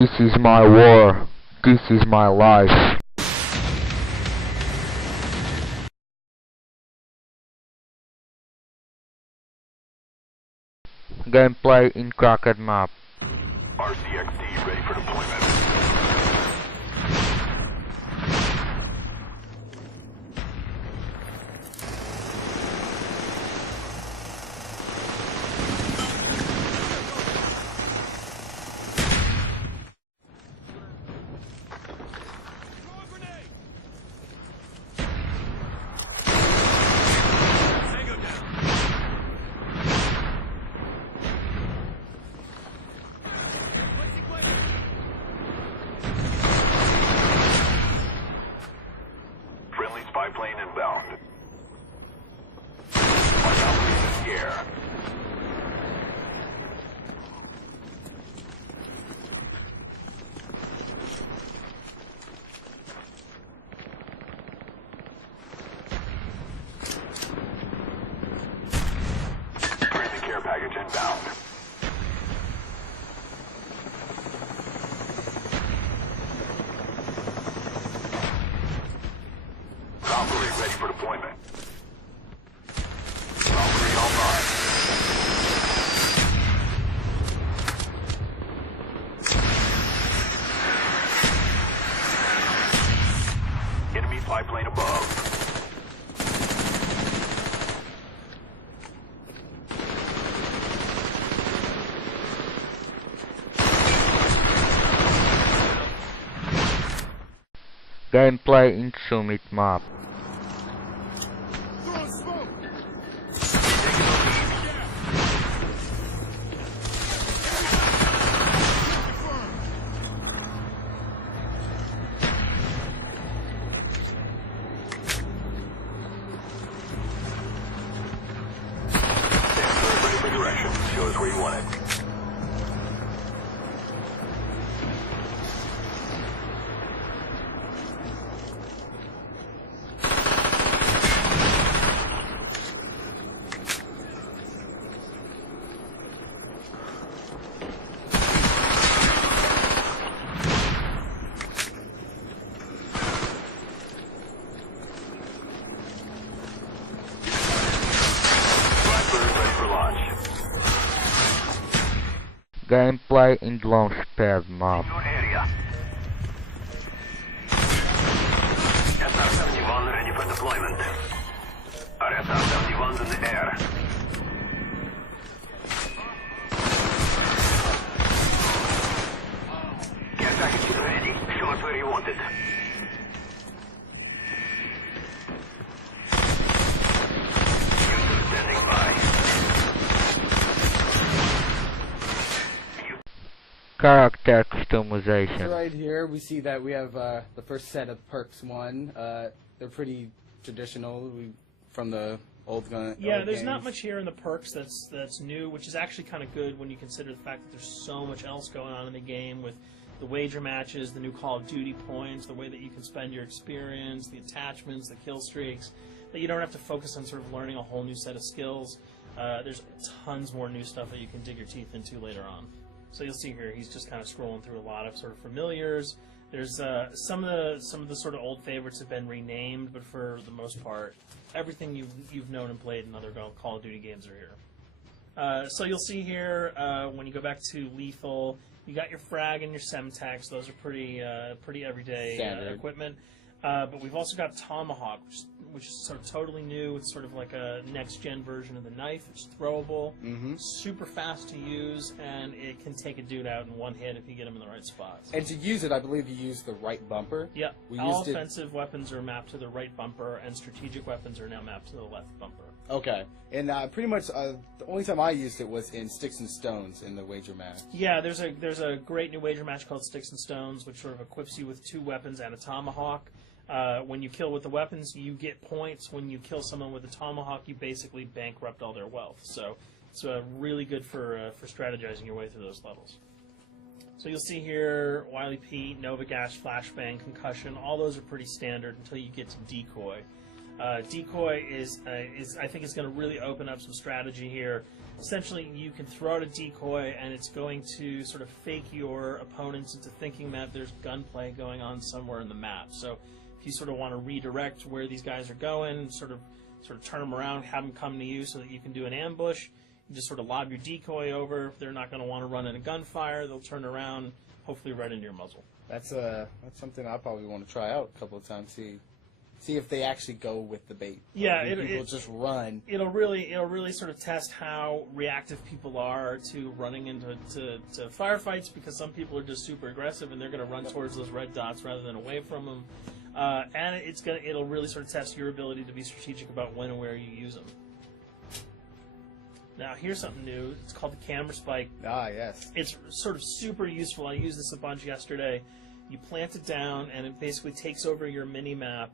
This is my war. This is my life. Gameplay in cracked map. RCXD ready for deployment. Friendly spy plane inbound. Watch out for the air. Friendly care package inbound. Valkyrie ready for deployment. Valkyrie online. Enemy spy plane above. Gameplay in Summit map. Ready for direction. Show us where you want it. Blackbird ready for launch. Gameplay in Launchpad map. Your area. SR-71 ready for deployment. Our SR-71's in the air. Care package is ready. Show us where you want it. User standing by. Character customization. Right here, we see that we have the first set of perks one. They're pretty traditional from the old gun. Yeah, old there's games. not much here in the perks that's new, which is actually kind of good when you consider the fact that there's so much else going on in the game with the wager matches, the new Call of Duty points, the way that you can spend your experience, the attachments, the kill streaks, that you don't have to focus on sort of learning a whole new set of skills. There's tons more new stuff that you can dig your teeth into later on. So you'll see here, he's just kind of scrolling through a lot of sort of familiars. There's some of the sort of old favorites have been renamed, but for the most part, everything you've known and played in other Call of Duty games are here. So you'll see here when you go back to Lethal, you got your frag and your semtex. Those are pretty everyday Standard. equipment. But we've also got Tomahawk, which is sort of totally new. It's sort of like a next-gen version of the knife. It's throwable, super fast to use, and it can take a dude out in one hit if you get him in the right spots. And to use it, I believe you use the right bumper. Yeah, We all used it- offensive weapons are mapped to the right bumper, and strategic weapons are now mapped to the left bumper. Okay. And pretty much the only time I used it was in Sticks and Stones in the wager match. Yeah, there's a great new wager match called Sticks and Stones, which sort of equips you with 2 weapons and a tomahawk. When you kill with the weapons, you get points. When you kill someone with a tomahawk, you basically bankrupt all their wealth. So it's really good for strategizing your way through those levels. So you'll see here, Wily Pete, Nova Gash, Flashbang, Concussion, all those are pretty standard until you get to Decoy. Decoy is I think it's going to really open up some strategy here. Essentially, you can throw out a decoy, and it's going to sort of fake your opponents into thinking that there's gunplay going on somewhere in the map. So if you sort of want to redirect where these guys are going, sort of turn them around, have them come to you so that you can do an ambush, you just sort of lob your decoy over. If they're not going to want to run in a gunfire, they'll turn around, hopefully right into your muzzle. That's something I probably want to try out a couple of times. See if they actually go with the bait. Yeah, people just run. It'll really sort of test how reactive people are to running into firefights, because some people are just super aggressive and they're going to run towards those red dots rather than away from them. And it'll really sort of test your ability to be strategic about when and where you use them. Now, here's something new. It's called the camera spike. Ah, yes. It's sort of super useful. I used this a bunch yesterday. You plant it down, and it basically takes over your mini-map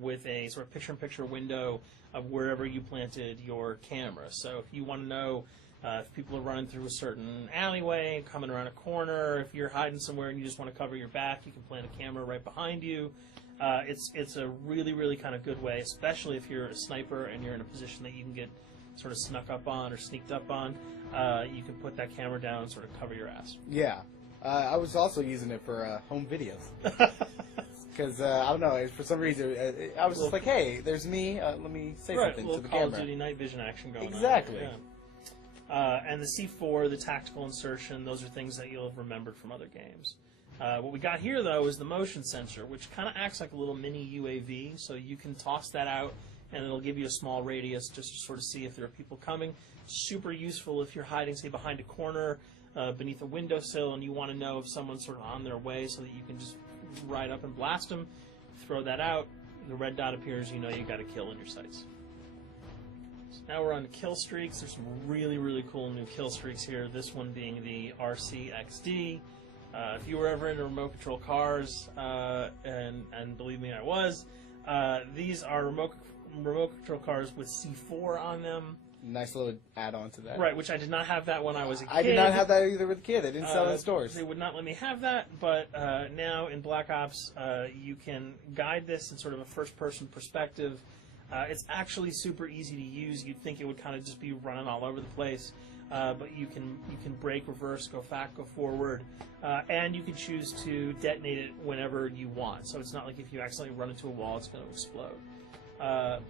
with a sort of picture-in-picture window of wherever you planted your camera. So if you want to know if people are running through a certain alleyway, coming around a corner, if you're hiding somewhere and you just want to cover your back, you can plant a camera right behind you. It's a really, really kind of good way, especially if you're a sniper and you're in a position that you can get sort of snuck up on or sneaked up on. You can put that camera down and sort of cover your ass. Yeah. I was also using it for home videos. Because, I don't know, for some reason, I was just like, hey, there's me, let me say something to the Call camera. of Duty night vision action going Exactly. on. Exactly. And the C4, the tactical insertion, those are things that you'll have remembered from other games. What we got here, though, is the motion sensor, which kind of acts like a little mini UAV, so you can toss that out, and it'll give you a small radius just to sort of see if there are people coming. Super useful if you're hiding, say, behind a corner, beneath a windowsill, and you want to know if someone's sort of on their way so that you can just ride up and blast them. Throw that out, the red dot appears, you know you got a kill in your sights. So now we're on to kill streaks. There's some really, really cool new kill streaks here, this one being the RCXD. If you were ever into remote control cars, and believe me, I was, these are remote control cars with C4 on them. Nice little add-on to that. Right, which I did not have that when I was a kid. I did not have that either with a kid. They didn't sell it in stores. They would not let me have that, but now in Black Ops, you can guide this in sort of a first-person perspective. It's actually super easy to use. You'd think it would kind of just be running all over the place, but you can brake, reverse, go back, go forward, and you can choose to detonate it whenever you want. So it's not like if you accidentally run into a wall, it's going to explode.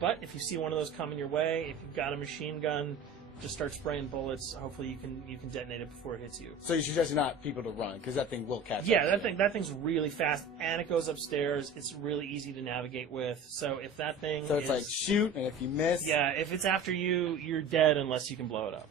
But if you see one of those coming your way, if you've got a machine gun, just start spraying bullets. Hopefully you can detonate it before it hits you. So you suggest not people to run, because that thing will catch up. Yeah, that thing's really fast, and it goes upstairs. It's really easy to navigate with. So if that thing So it's like shoot, and if you miss... Yeah, if it's after you, you're dead unless you can blow it up.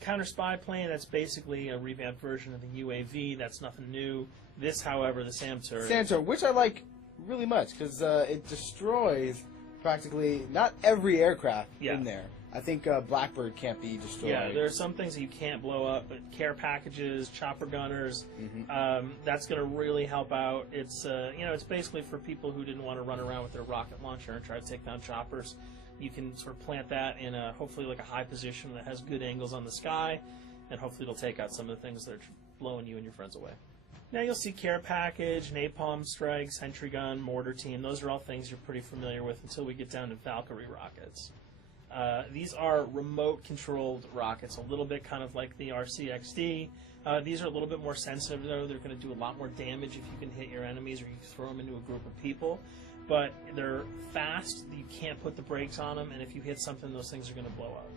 Counter spy plane, that's basically a revamped version of the UAV. That's nothing new. This, however, the SAM turret... SAM turret, which I like really much, because it destroys practically not every aircraft in there. I think Blackbird can't be destroyed. Yeah, there are some things that you can't blow up, but care packages, chopper gunners, that's going to really help out. It's it's basically for people who didn't want to run around with their rocket launcher and try to take down choppers. You can sort of plant that in a hopefully like a high position that has good angles on the sky, and hopefully it'll take out some of the things that are blowing you and your friends away. Now you'll see care package, napalm strike, sentry gun, mortar team. Those are all things you're pretty familiar with until we get down to Valkyrie rockets. These are remote-controlled rockets, a little bit kind of like the RCXD. These are a little bit more sensitive, though. They're going to do a lot more damage if you can hit your enemies or you throw them into a group of people. But they're fast. You can't put the brakes on them, and if you hit something, those things are going to blow up.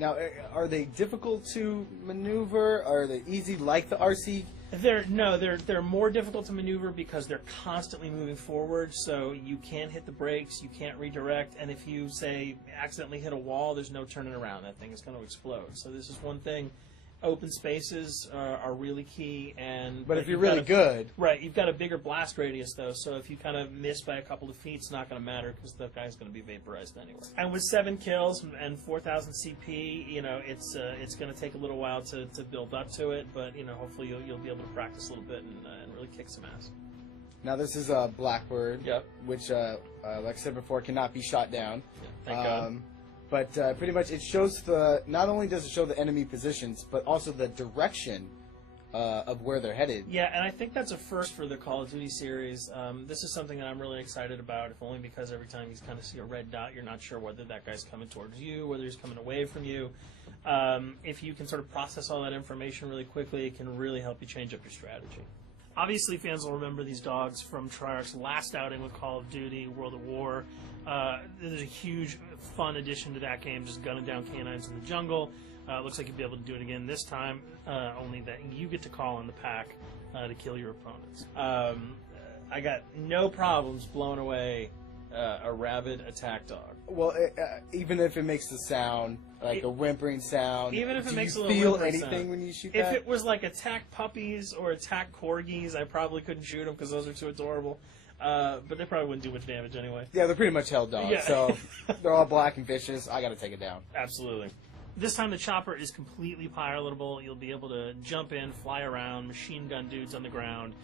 Now, are they difficult to maneuver? Are they easy like the RC? They're more difficult to maneuver because they're constantly moving forward, so you can't hit the brakes, you can't redirect, and if you, say, accidentally hit a wall, there's no turning around. That thing is going to explode. So this is one thing. Open spaces are really key, but if you're really good, right? You've got a bigger blast radius though, so if you kind of miss by a couple of feet, it's not going to matter because the guy's going to be vaporized anyway. And with 7 kills and 4,000 CP, it's going to take a little while to build up to it, but hopefully you'll be able to practice a little bit and really kick some ass. Now this is Blackbird, which, like I said before, cannot be shot down. Yeah, thank God. But pretty much it shows not only does it show the enemy positions, but also the direction of where they're headed. Yeah, and I think that's a first for the Call of Duty series. This is something that I'm really excited about, if only because every time you kind of see a red dot, you're not sure whether that guy's coming towards you, whether he's coming away from you. If you can sort of process all that information really quickly, it can really help you change up your strategy. Obviously, fans will remember these dogs from Treyarch's last outing with Call of Duty, World at War. There's a huge, fun addition to that game, just gunning down canines in the jungle. Looks like you'll be able to do it again this time, only that you get to call in the pack to kill your opponents. I got no problems blowing away a rabid attack dog. Well, even if it makes the sound, like a whimpering sound, Even if it do makes you a little feel whimpering anything sound. when you shoot If that? it was like attack puppies or attack corgis, I probably couldn't shoot them because those are too adorable. But they probably wouldn't do much damage anyway. Yeah, they're pretty much held dogs, Yeah. so they're all black and vicious. I gotta take it down. Absolutely. This time the chopper is completely pilotable. You'll be able to jump in, fly around, machine gun dudes on the ground.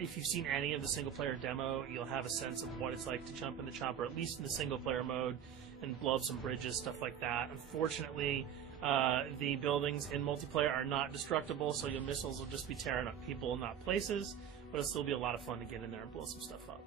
If you've seen any of the single-player demo, you'll have a sense of what it's like to jump in the chopper, at least in the single-player mode, and blow up some bridges, stuff like that. Unfortunately, the buildings in multiplayer are not destructible, so your missiles will just be tearing up people, not places, but it'll still be a lot of fun to get in there and blow some stuff up.